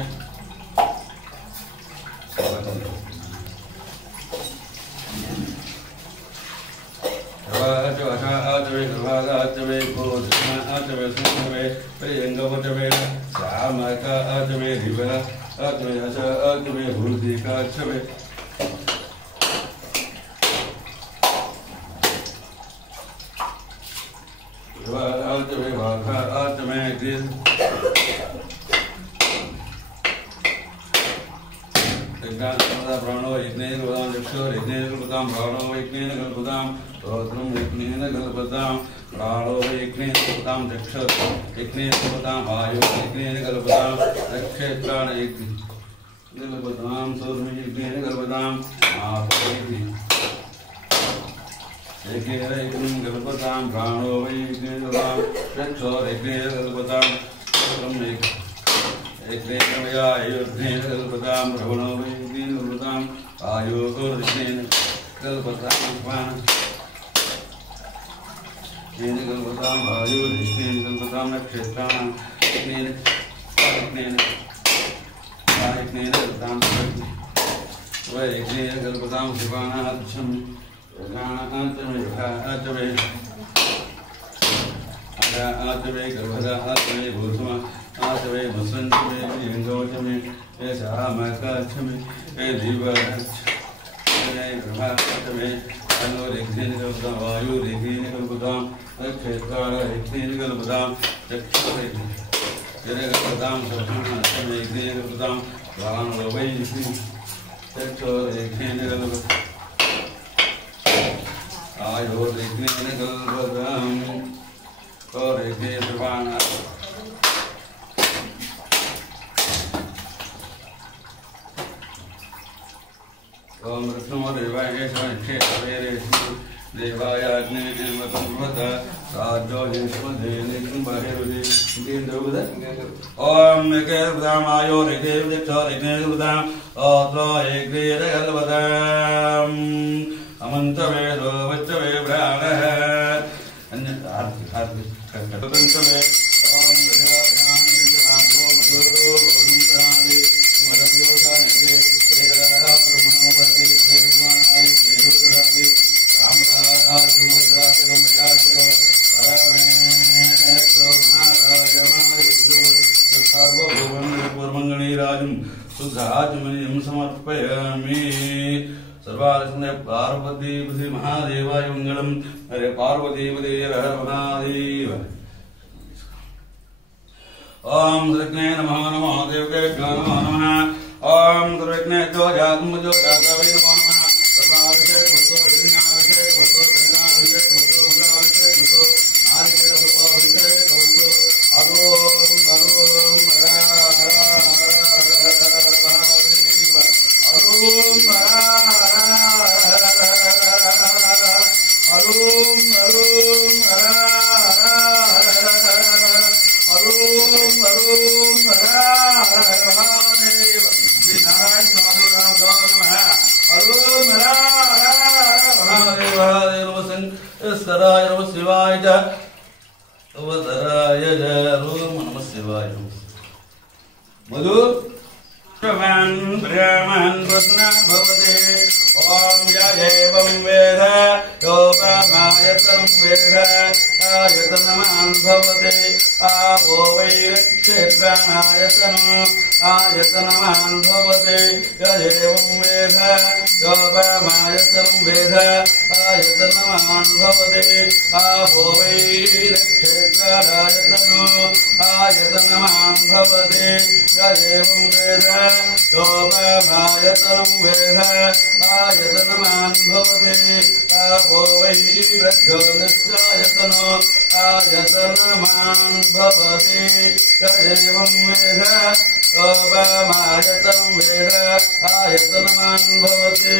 आचवे आचवे आचवे सुंदरमे प्रियंगवतमे श्यामका आचवे दिवा आचवे हस आचवे भूतिका आचवे आचवे भाखा आचवे ग्रीस प्राणो यज्ञेन कल्पतां चक्षुः यज्ञेन कल्पतां प्राणो यज्ञेन कल्पतां श्रोत्रं यज्ञेन कल्पतां प्राणो यज्ञेन कल्पतां चक्षुः यज्ञेन कल्पतां वायुः यज्ञेन कल्पतां नक्षत्राणि यज्ञेन कल्पतां सूर्यं यज्ञेन कल्पतां आपोति यज्ञेन कल्पतां प्राणो यज्ञेन कल्पतां चक्षुः यज्ञेन कल्पतां श्रोत्रं यज्ञेन यज्ञेन कल्पतां भ्रवणो यज्ञेन कल्पतां आयोर्यज्ञेन कल्पतां यज्ञेन कल्पतां वायुर्यज्ञेन कल्पतां नक्षत्राणां यज्ञेन कल्पतां यज्ञेन कल्पतां शिवानार्थं आचवे गर्भदा आचवे भूतमा आचवे वसंतमे प्रियंगवचमे हे श्यामकाचमे हे दीवाचमे ब्रह्माचमे अनोरेग्नेन कल्पतां वायुरेग्नेन कल्पतां नक्षत्राणेन कल्पतां चक्षुरेग्नेन कल्पतां सर्वनाचमे यज्ञेन कल्पतां प्राणवैग्नेन चक्षुरेग्नेन कल्पतां आयोरेग्नेन कल्पतां और यज्ञेन सर्वाणा ओम विष्णु देवाय क्षेत्रवेरे देवाय अग्निमतंवत साजो यस्मदेनिकं बाहेरुदे देवद ओम केरदाम आयो रेकेरुदे चोरेकेरुदाम ओत्रो एग्रेर गलवदाम अमंतवेदो वच्चवे प्राणः अन्य आर्ति कटकंतवे ओम देवाभ्याम दिव्यातो मधुरो गोविंदादि मदव्योदानेते वेदरा ब्रह्मणो वन्दे देवानाय केरुदादि रामराजमुद्रातगं याचरो परमेश्वर महाराजमायुद्धो सर्वभुवनपूर्वमङ्गले राजं सुधाचमनिं समर्पयामि सर्वालक्ष्मी पार्वती पति महादेवाय मंगलम हरे पार्वती पति हर महादेव ओम सर्वज्ञ नमः नमः देवते नमः नमः ओम सर्वज्ञ जो जातम जो जातवे नमः नमः सर्वालक्ष्मी मधु ब्रह्मन् ब्रह्मन् प्रश्न भवते ओम एवं वेद योपमायतनं वेद आयतनमान् भवते आवो वै क्षेत्राणायतनम् आयतनमान् भवते एवं वेद योपमायतनं वेद आयतनमान् भवते आवो वै क्षेत्राणायतनम् आयतनमान् भवते एवं वेद योपमायतनं वेद आयतनमान् भवते आवो वै वृद्धोनित्यायतनो आयतनमान् भवते एवं वेद योपमायतनं वेद आयतनमान् भवते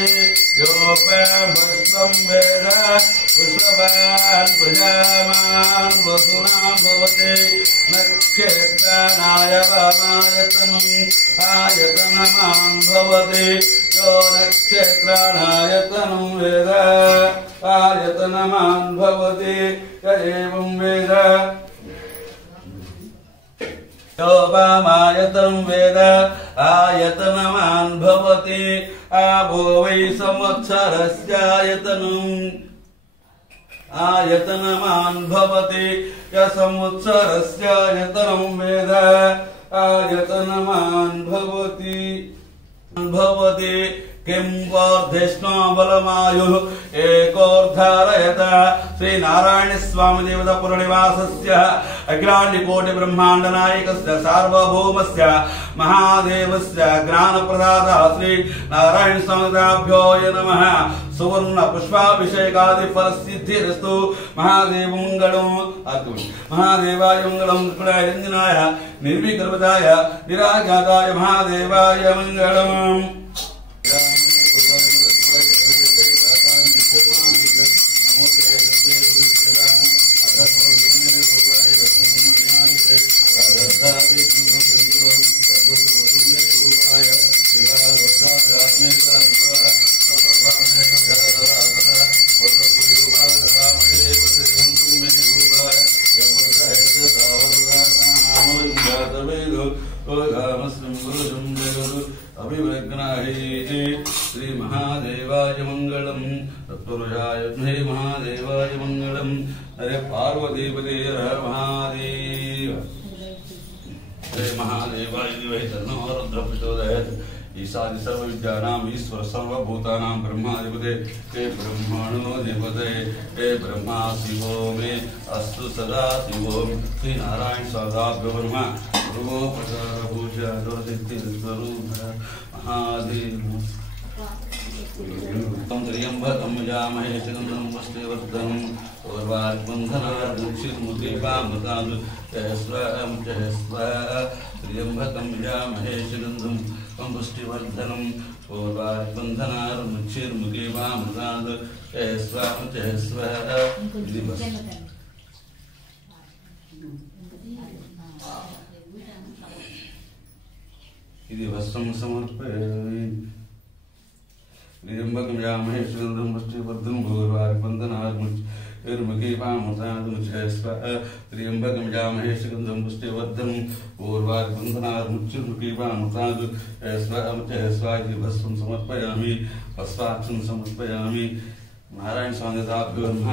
योपभस्वं वेद पुष्पवान् प्रजामान् वसुनां भवते नक्षत्राणायतनम् आयतनमान् भवते यो नक्षत्राणायतनं वेद आयतनमान् भवते एवं वेद योपमायतनं वेद आयतनमान् भवते आवो वै संवत्सरस्यायतनम् आयतनमान् भवते य संवत्सरस्यायतनं वेद आयतनमान् भवति किं वर्धिष्णो बलमायुः एकोर्धारयत श्री नारायण स्वामी देवता पुरनिवासस्य अखिलाण्डकोटि ब्रह्माण्ड नायकस्य सार्वभौमस्य महादेवस्य ज्ञानप्रदातः श्री नारायण स्वामिभ्यो नमः सुवर्ण पुष्पाभिषेकादि फलसिद्धिरस्तु महादेव मंगलम् महादेवाय मंगलम् कृष्णाय निर्विकल्पताय निराघाताय महादेवाय मंगलम् श्री महादेवाय मंगलम तत्पुरुषाय महादेवाय मंगलम हरे पार्वतीपते हर महादेव हरे महादेवाय विद्महे तन्नो रुद्रः प्रचोदयात् ईशानि सर्वविद्यानां ईश्वर सर्वभूतानां ब्रह्माधिपते हे ब्रह्मणो अधिपते हे ब्रह्मा शिवो मे अस्तु सदा शिवो श्री नारायण सदाभ्यो ब्रह्मा भगवो प्रसाद पूजा दुर्दिति स्वरूप महादेव तम त्र्यंबकं यजामहे सुगन्धं पुष्टिवर्धनम् उर्वारुकबन्धनार्मुक्षिर्मुखीपामृतादु त्र्यंबकं यजामहे सुगन्धं पुष्टिवर्धनम् उर्वारुकबन्धनार्मुक्षिर्मुखीपामृतादु इति वस्त्रं समर्पयामि त्र्यंबकं यजामहे सुगन्धं पुष्टिवर्धनम् त्र्यंबकं यजामहे सुगन्धं पुष्टिवर्धनम् उर्वारुकबन्धनार्मुक्षिर्मुखीपामृतादु इति वस्त्रं समर्पयामि वस्त्राक्षं समर्पयामि नारायण स्वामिभ्यो नमः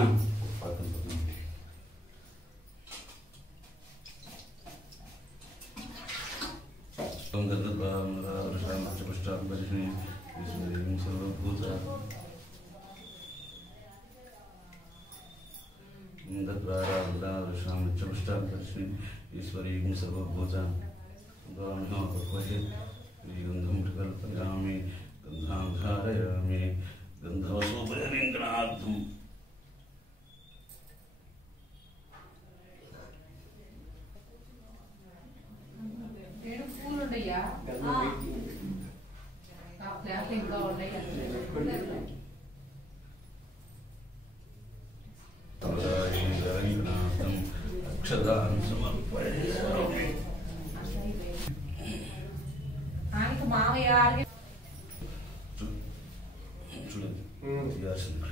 ईश्वरीं सर्वभूतां गन्धं कल्पयामि गन्धां धारयामि గంధవసోపరింగణార్థం పూలు ఉండయ్యా ప్లాస్టిక్ కూడా ఉండయ్యా అక్షదాన్ని సమర్పయామి. ఆయనకు మామయ్య చూడండి తీయాల్సింది.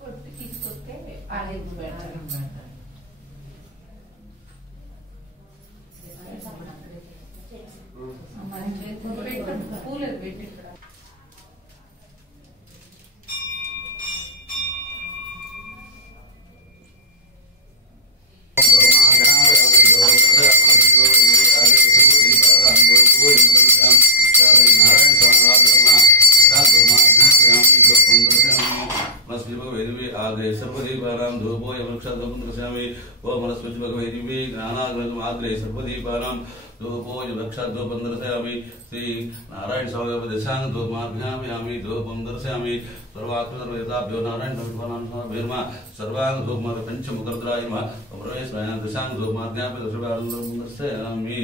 కొట్టి తీసుకొస్తే ఆలయం పెడతారు పూలు పెట్టి ఇక్కడ आग्रे सर्वदीपानां धूपो यवृक्षाद्वपुन्द्रस्यामि ओम मनस्पति भगवैदिव्ये ज्ञानाग्रहम् आग्रे सर्वदीपानां धूपो यवृक्षाद्वपुन्द्रस्यामि श्री नारायण स्वामी दशांग धूपमार्घयामि धूपं दर्शयामि सर्वात्मसर्वयताभ्यो नारायण नमः सर्वांग धूपमार्ग पंचमुखद्राय नमः ओम रमेश दशांग धूपमार्घयामि दर्शयामि